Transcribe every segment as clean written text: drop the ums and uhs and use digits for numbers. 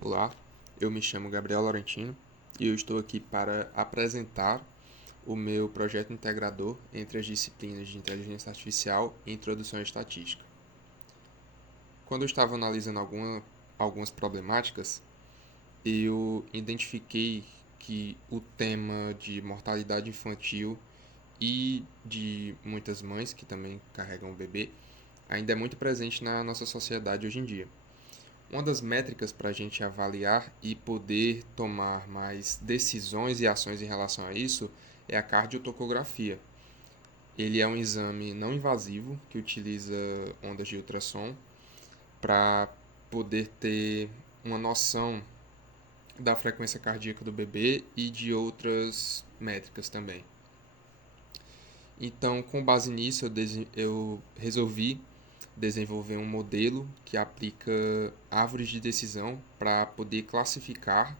Olá, eu me chamo Gabriel Laurentino e eu estou aqui para apresentar o meu projeto integrador entre as disciplinas de Inteligência Artificial e Introdução à Estatística. Quando eu estava analisando algumas problemáticas, eu identifiquei que o tema de mortalidade infantil e de muitas mães que também carregam o bebê ainda é muito presente na nossa sociedade hoje em dia. Uma das métricas para a gente avaliar e poder tomar mais decisões e ações em relação a isso é a cardiotocografia. Ele é um exame não invasivo que utiliza ondas de ultrassom para poder ter uma noção da frequência cardíaca do bebê e de outras métricas também. Então, com base nisso, eu resolvi desenvolver um modelo que aplica árvores de decisão para poder classificar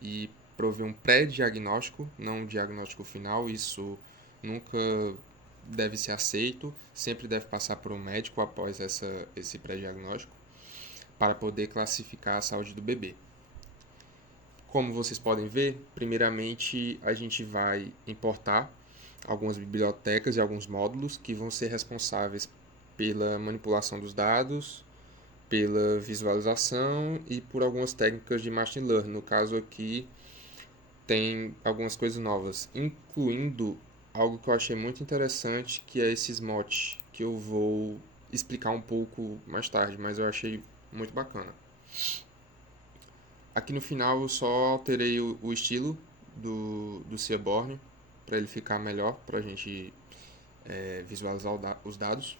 e prover um pré-diagnóstico, não um diagnóstico final. Isso nunca deve ser aceito, sempre deve passar por um médico após esse pré-diagnóstico para poder classificar a saúde do bebê. Como vocês podem ver, primeiramente a gente vai importar algumas bibliotecas e alguns módulos que vão ser responsáveis pela manipulação dos dados, pela visualização e por algumas técnicas de machine learning. No caso aqui tem algumas coisas novas, incluindo algo que eu achei muito interessante, que é esse SMOT, que eu vou explicar um pouco mais tarde, mas eu achei muito bacana. Aqui no final eu só alterei o estilo do Seaborn para ele ficar melhor, para a gente visualizar os dados.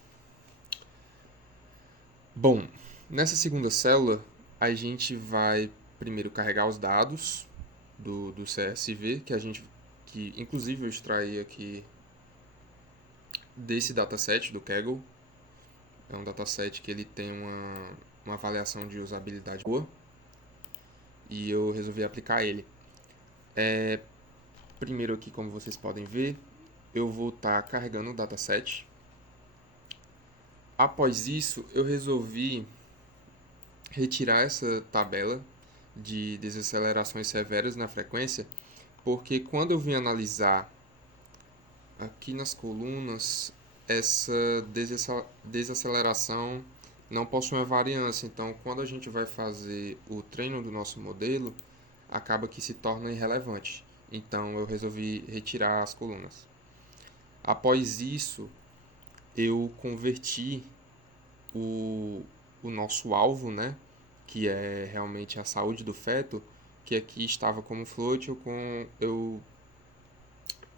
Bom, nessa segunda célula a gente vai primeiro carregar os dados do CSV, que inclusive eu extraí aqui desse dataset do Kaggle. É um dataset que ele tem uma avaliação de usabilidade boa e eu resolvi aplicar ele. Primeiro aqui, como vocês podem ver, eu vou estar carregando o dataset. Após isso, eu resolvi retirar essa tabela de desacelerações severas na frequência, porque quando eu vim analisar aqui nas colunas, essa desaceleração não possui uma variância. Então, quando a gente vai fazer o treino do nosso modelo, acaba que se torna irrelevante. Então, eu resolvi retirar as colunas. Após isso, eu converti o, o nosso alvo, né, que é realmente a saúde do feto, que aqui estava como float, eu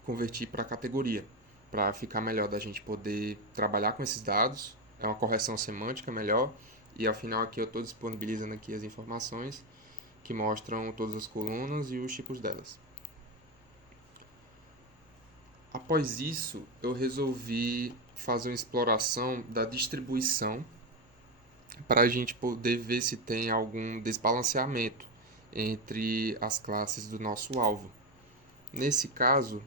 converti para categoria, para ficar melhor da gente poder trabalhar com esses dados. É uma correção semântica melhor. E ao final aqui eu estou disponibilizando aqui as informações que mostram todas as colunas e os tipos delas. Após isso, eu resolvi fazer uma exploração da distribuição para a gente poder ver se tem algum desbalanceamento entre as classes do nosso alvo. Nesse caso,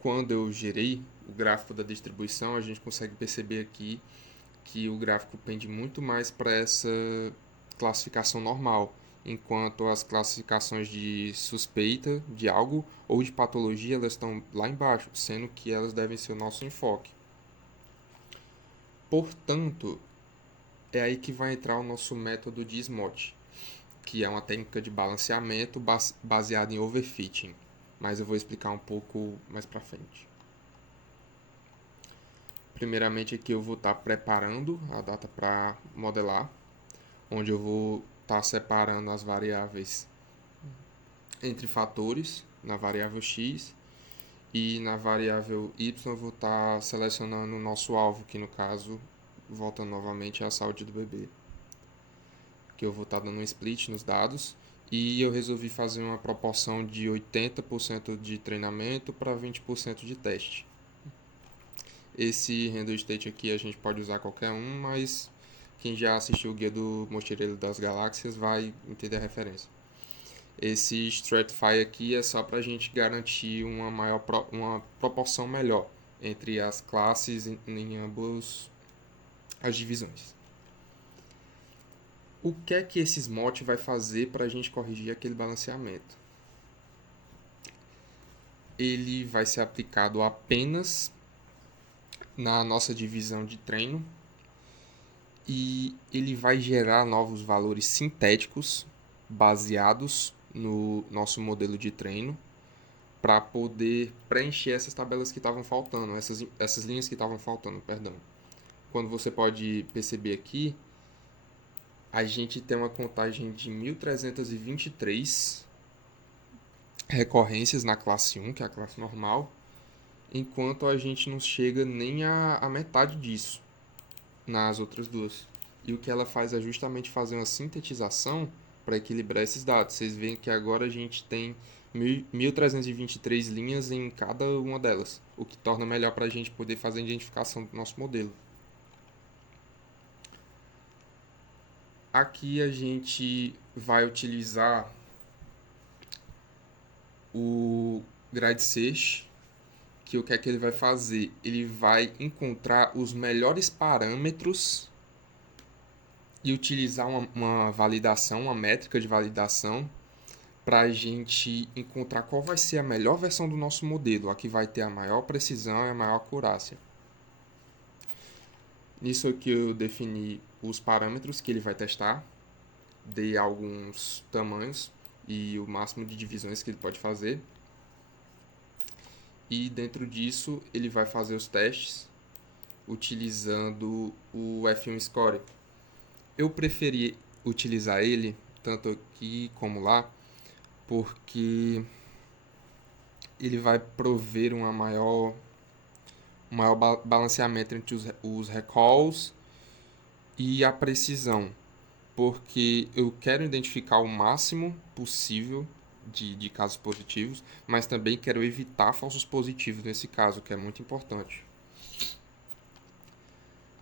quando eu gerei o gráfico da distribuição, a gente consegue perceber aqui que o gráfico pende muito mais para essa classificação normal, enquanto as classificações de suspeita de algo ou de patologia elas estão lá embaixo, sendo que elas devem ser o nosso enfoque. Portanto, é aí que vai entrar o nosso método de SMOT, que é uma técnica de balanceamento baseada em overfitting, mas eu vou explicar um pouco mais para frente. Primeiramente aqui eu vou estar preparando a data para modelar, onde eu vou estar separando as variáveis entre fatores na variável x e na variável y eu vou estar selecionando o nosso alvo, que no caso, volta novamente à saúde do bebê. Que eu vou estar dando um split nos dados e eu resolvi fazer uma proporção de 80% de treinamento para 20% de teste. Esse render state aqui a gente pode usar qualquer um, mas quem já assistiu o guia do Mochileiro das Galáxias vai entender a referência. Esse Stratify aqui é só para a gente garantir uma proporção melhor entre as classes em ambas as divisões. O que é que esse SMOT vai fazer para a gente corrigir aquele balanceamento? Ele vai ser aplicado apenas na nossa divisão de treino e ele vai gerar novos valores sintéticos baseados no nosso modelo de treino para poder preencher essas tabelas que estavam faltando, essas linhas que estavam faltando, perdão. Quando você pode perceber aqui, a gente tem uma contagem de 1.323 recorrências na classe 1, que é a classe normal, enquanto a gente não chega nem a metade disso nas outras duas. E o que ela faz é justamente fazer uma sintetização para equilibrar esses dados. Vocês veem que agora a gente tem 1.323 linhas em cada uma delas, o que torna melhor para a gente poder fazer a identificação do nosso modelo. Aqui a gente vai utilizar o Grade Search, que o que é que ele vai fazer? Ele vai encontrar os melhores parâmetros e utilizar uma validação, uma métrica de validação, para a gente encontrar qual vai ser a melhor versão do nosso modelo, a que vai ter a maior precisão e a maior acurácia. Nisso aqui eu defini os parâmetros que ele vai testar, dei alguns tamanhos e o máximo de divisões que ele pode fazer. E dentro disso ele vai fazer os testes utilizando o F1 Score. Eu preferi utilizar ele tanto aqui como lá porque ele vai prover um maior balanceamento entre os recalls e a precisão, porque eu quero identificar o máximo possível de casos positivos, mas também quero evitar falsos positivos nesse caso, que é muito importante.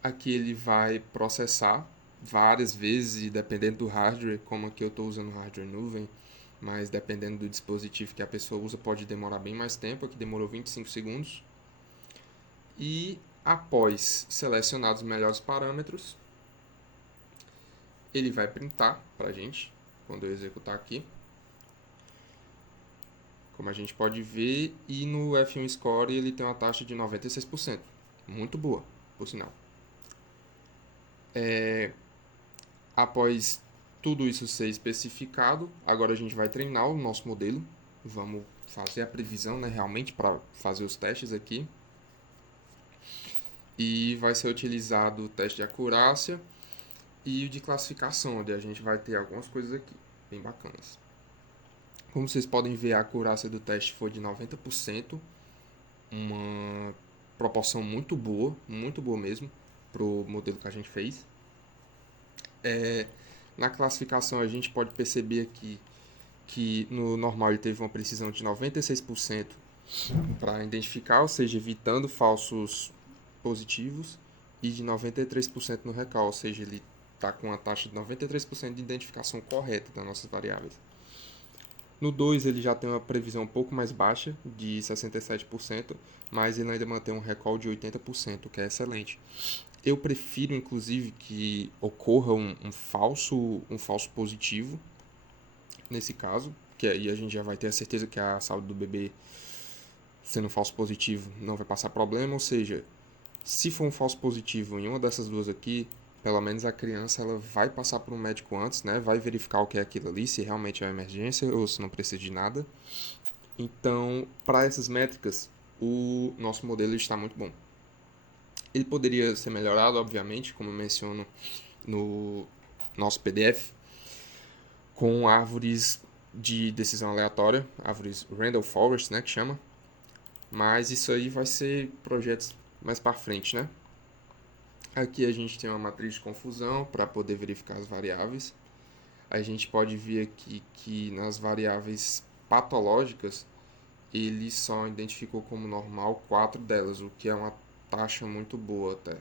Aqui ele vai processar várias vezes, e dependendo do hardware, como aqui eu estou usando hardware nuvem, mas dependendo do dispositivo que a pessoa usa, pode demorar bem mais tempo. Aqui demorou 25 segundos. E após selecionar os melhores parâmetros, ele vai printar para a gente, quando eu executar aqui. Como a gente pode ver, e no F1 Score ele tem uma taxa de 96%. Muito boa, por sinal. Após tudo isso ser especificado, agora a gente vai treinar o nosso modelo. Vamos fazer a previsão, né, realmente, para fazer os testes aqui. E vai ser utilizado o teste de acurácia e o de classificação, onde a gente vai ter algumas coisas aqui, bem bacanas. Como vocês podem ver, a acurácia do teste foi de 90%, uma proporção muito boa mesmo, para o modelo que a gente fez. Na classificação a gente pode perceber aqui que no normal ele teve uma precisão de 96% para identificar, ou seja, evitando falsos positivos, e de 93% no recal, ou seja, ele está com uma taxa de 93% de identificação correta das nossas variáveis. No 2 ele já tem uma previsão um pouco mais baixa, de 67%, mas ele ainda mantém um recall de 80%, que é excelente. Eu prefiro, inclusive, que ocorra um falso positivo, nesse caso, que aí a gente já vai ter a certeza que a saúde do bebê, sendo um falso positivo, não vai passar problema, ou seja, se for um falso positivo em uma dessas duas aqui, pelo menos a criança ela vai passar por um médico antes, né? Vai verificar o que é aquilo ali, se realmente é uma emergência ou se não precisa de nada. Então, para essas métricas, o nosso modelo está muito bom. Ele poderia ser melhorado, obviamente, como eu menciono no nosso PDF, com árvores de decisão aleatória, árvores Randall Forest, né, que chama. Mas isso aí vai ser projetos mais para frente, né? Aqui a gente tem uma matriz de confusão para poder verificar as variáveis. A gente pode ver aqui que nas variáveis patológicas ele só identificou como normal 4 delas, o que é uma taxa muito boa até.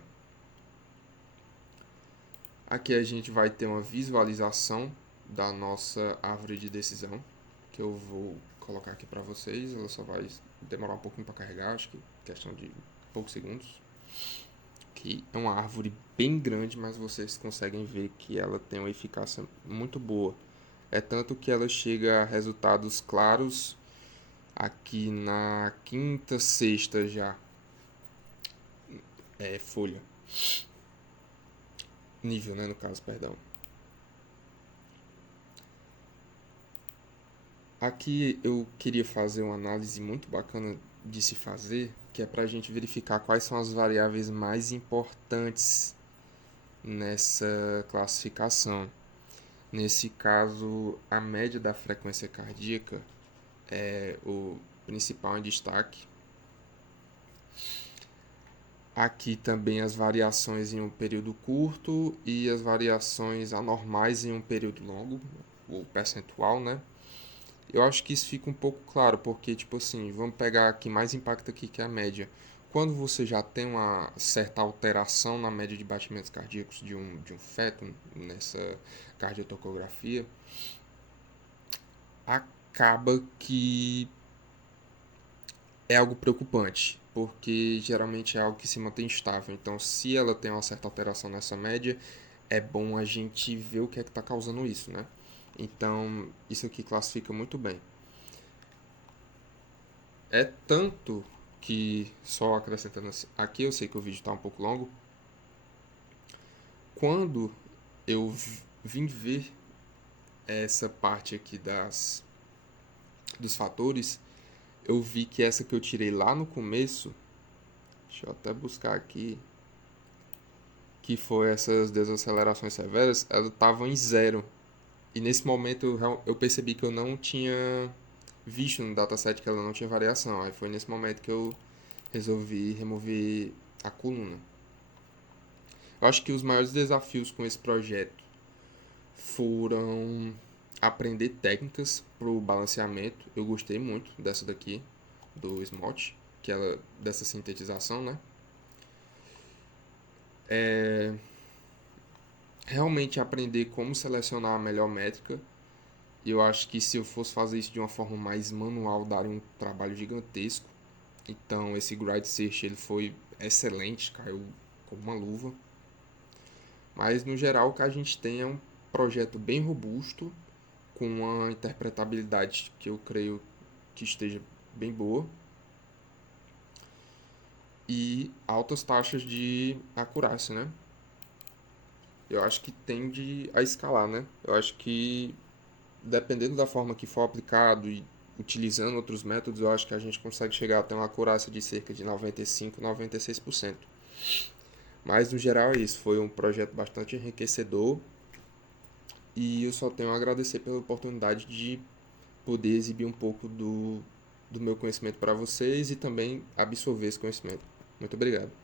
Aqui a gente vai ter uma visualização da nossa árvore de decisão, que eu vou colocar aqui para vocês. Ela só vai demorar um pouquinho para carregar, acho que questão de poucos segundos. Ok. aqui. É uma árvore bem grande, mas vocês conseguem ver que ela tem uma eficácia muito boa. É tanto que ela chega a resultados claros aqui na quinta, sexta já. É folha. Nível, né, no caso, perdão. Aqui eu queria fazer uma análise muito bacana de se fazer, que é para a gente verificar quais são as variáveis mais importantes nessa classificação. Nesse caso, a média da frequência cardíaca é o principal em destaque. Aqui também as variações em um período curto e as variações anormais em um período longo, o percentual, né? Eu acho que isso fica um pouco claro, porque, tipo assim, vamos pegar aqui mais impacta aqui que é a média. Quando você já tem uma certa alteração na média de batimentos cardíacos de um feto nessa cardiotocografia, acaba que é algo preocupante, porque geralmente é algo que se mantém estável. Então, se ela tem uma certa alteração nessa média, é bom a gente ver o que é que está causando isso, né? Então, isso aqui classifica muito bem. É tanto que, só acrescentando aqui, eu sei que o vídeo está um pouco longo. Quando eu vim ver essa parte aqui dos fatores, eu vi que essa que eu tirei lá no começo, deixa eu até buscar aqui, que foi essas desacelerações severas, ela estava em zero. E nesse momento eu percebi que eu não tinha visto no dataset que ela não tinha variação. Aí foi nesse momento que eu resolvi remover a coluna. Eu acho que os maiores desafios com esse projeto foram aprender técnicas para o balanceamento. Eu gostei muito dessa daqui, do Smart, que ela dessa sintetização, né? Realmente aprender como selecionar a melhor métrica. E eu acho que se eu fosse fazer isso de uma forma mais manual, daria um trabalho gigantesco. Então esse Grid Search ele foi excelente, caiu como uma luva. Mas no geral o que a gente tem é um projeto bem robusto, com uma interpretabilidade que eu creio que esteja bem boa e altas taxas de acurácia, né? Eu acho que tende a escalar, né? Eu acho que dependendo da forma que for aplicado e utilizando outros métodos, eu acho que a gente consegue chegar até uma acurácia de cerca de 95, 96%. Mas no geral é isso, foi um projeto bastante enriquecedor e eu só tenho a agradecer pela oportunidade de poder exibir um pouco do meu conhecimento para vocês e também absorver esse conhecimento. Muito obrigado.